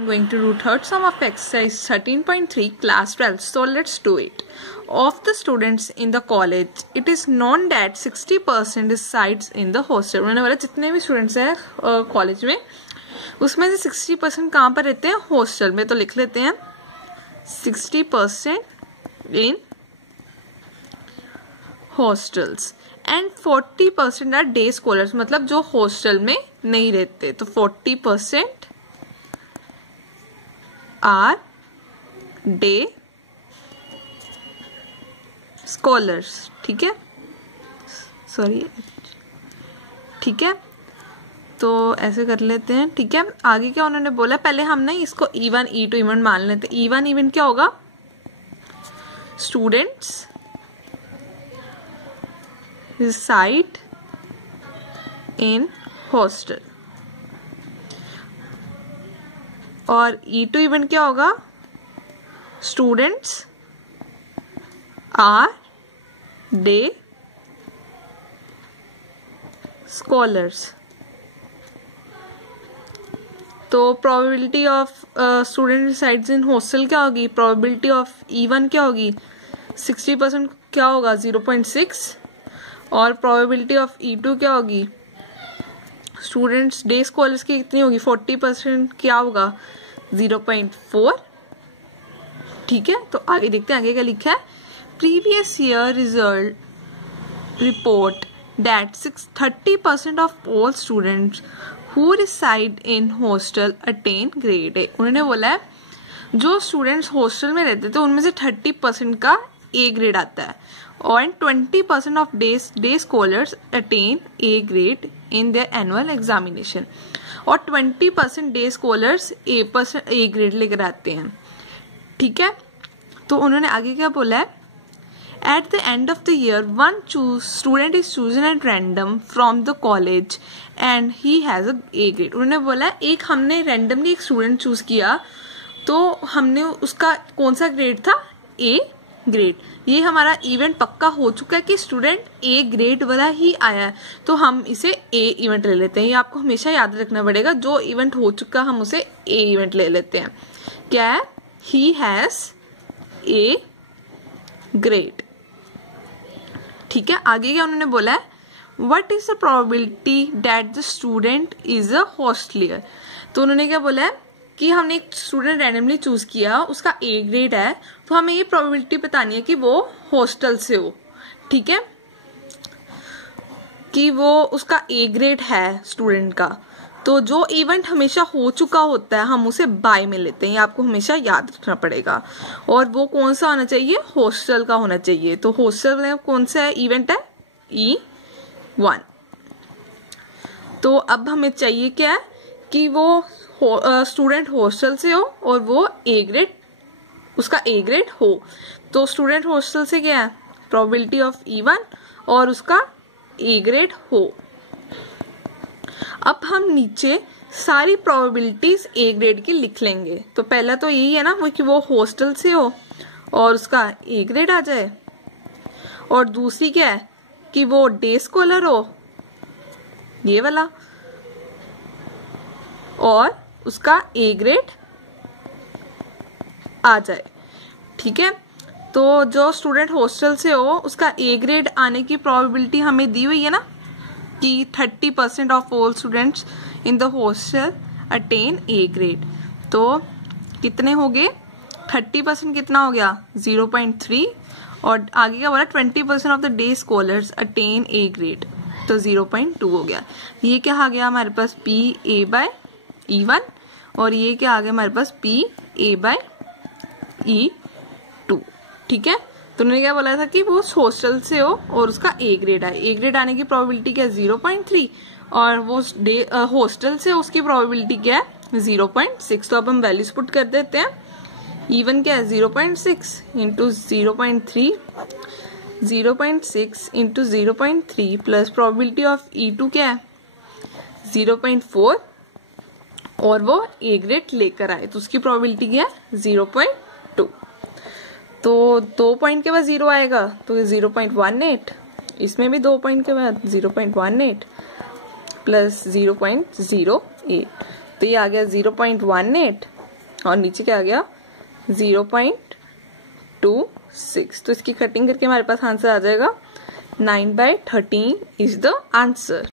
I'm going to do third sum of exercise 13.3 class 12. So let's do it. Of the students in the college, it is known that 60% resides in the hostel. मैंने बोला जितने भी students हैं college में उसमें से 60% कहाँ पर रहते हैं? हॉस्टल में. तो लिख लेते हैं 60% in hostels and 40% are day scholars. मतलब जो हॉस्टल में नहीं रहते. तो 40% are day scholars. ठीक है, सॉरी, ठीक है. तो ऐसे कर लेते हैं. ठीक है, आगे क्या उन्होंने बोला, पहले हम ना इसको E1 E2 इवेंट मान लेते हैं. E1 इवेंट क्या होगा? Students reside in hostel. और E2 इवेंट क्या होगा? Students are day scholars. तो probability of student resides in hostel क्या होगी? प्रोबेबिलिटी ऑफ E1 क्या होगी? 60% क्या होगा? 0.6. और प्रोबेबिलिटी ऑफ E2 क्या होगी? स्टूडेंट्स डे स्कॉलर्स की कितनी होगी? 40% क्या होगा? 0.4. ठीक है, तो आगे देखते हैं आगे क्या लिखा है. Previous year result report that 30% of all students who reside in hostel attain grade A. उन्होंने बोला है जो स्टूडेंट्स हॉस्टल में रहते थे उनमें से 30% का ए ग्रेड आता है और 20% of day scholars attain A grade in their annual examination. और 20% डे स्कॉलर्स ए ग्रेड लेकर आते हैं. ठीक है, तो उन्होंने आगे क्या बोला है, at the end of the year one student is chosen at random from the college and he has a A grade. उन्होंने बोला एक हमने रैंडमली एक स्टूडेंट चूज किया तो हमने उसका कौन सा ग्रेड था? A grade. ये हमारा इवेंट पक्का हो चुका है कि स्टूडेंट ए ग्रेड वाला ही आया है, तो हम इसे ए इवेंट ले लेते हैं. ये आपको हमेशा याद रखना पड़ेगा, जो इवेंट हो चुका हम उसे ए इवेंट ले लेते हैं. क्या है? He has A grade. ठीक है, आगे क्या उन्होंने बोला है, what is the probability that the student is a hosteller. तो उन्होंने क्या बोला है कि हमने एक स्टूडेंट रैंडमली चूज किया, उसका ए ग्रेड है, तो हमें ये प्रोबेबिलिटी बतानी है कि वो हॉस्टल से हो. ठीक है, कि वो उसका ए ग्रेड है स्टूडेंट का. तो जो इवेंट हमेशा हो चुका होता है हम उसे बाय में लेते हैं. ये आपको हमेशा याद रखना पड़ेगा. और वो कौन सा होना चाहिए? हॉस्टल का होना चाहिए. तो हॉस्टल में कौन सा इवेंट है? E1. तो अब हमें चाहिए क्या है कि वो स्टूडेंट हॉस्टल से हो और वो ए ग्रेड, उसका ए ग्रेड हो. तो स्टूडेंट हॉस्टल से क्या है? प्रोबेबिलिटी ऑफ E1 और उसका ए ग्रेड हो. अब हम नीचे सारी प्रोबेबिलिटीज ए ग्रेड की लिख लेंगे. तो पहला तो यही है ना वो कि वो हॉस्टल से हो और उसका ए ग्रेड आ जाए. और दूसरी क्या है कि वो डे स्कॉलर हो, ये वाला, और उसका ए ग्रेड आ जाए. ठीक है, तो जो स्टूडेंट हॉस्टल से हो उसका ए ग्रेड आने की प्रोबेबिलिटी हमें दी हुई है ना कि 30% of all students in the hostel attain A grade. तो कितने हो गए? 30% कितना हो गया? 0.3. और आगे क्या बोला? 20% of the day scholars attain A grade, तो 0.2 हो गया. ये क्या आ गया हमारे पास? P A by E1. और ये क्या आ गया हमारे पास? P A by E2. ठीक है, तो उन्होंने क्या बोला था कि वो हॉस्टल से हो और उसका ए ग्रेड आए. ए ग्रेड आने की प्रोबेबिलिटी क्या है? 0.3. और वो हॉस्टल से उसकी प्रोबेबिलिटी क्या है? 0.6. तो अब हम वैल्यूज पुट कर देते हैं. E1 क्या है? 0.6 into 0.3, 0.6 into 0.3 plus probability of E2 क्या है? 0.4. और वो ए ग्रेड लेकर आए तो उसकी प्रोबेबिलिटी क्या है? 0.2. तो 2 पॉइंट के बाद 0 आएगा तो 0.18. इसमें भी 2 पॉइंट के बाद 0.18 प्लस 0.08. तो ये आ गया 0.18 और नीचे क्या आ गया 0.26। तो इसकी कटिंग करके हमारे पास आंसर आ जाएगा 9/13 इज द आंसर।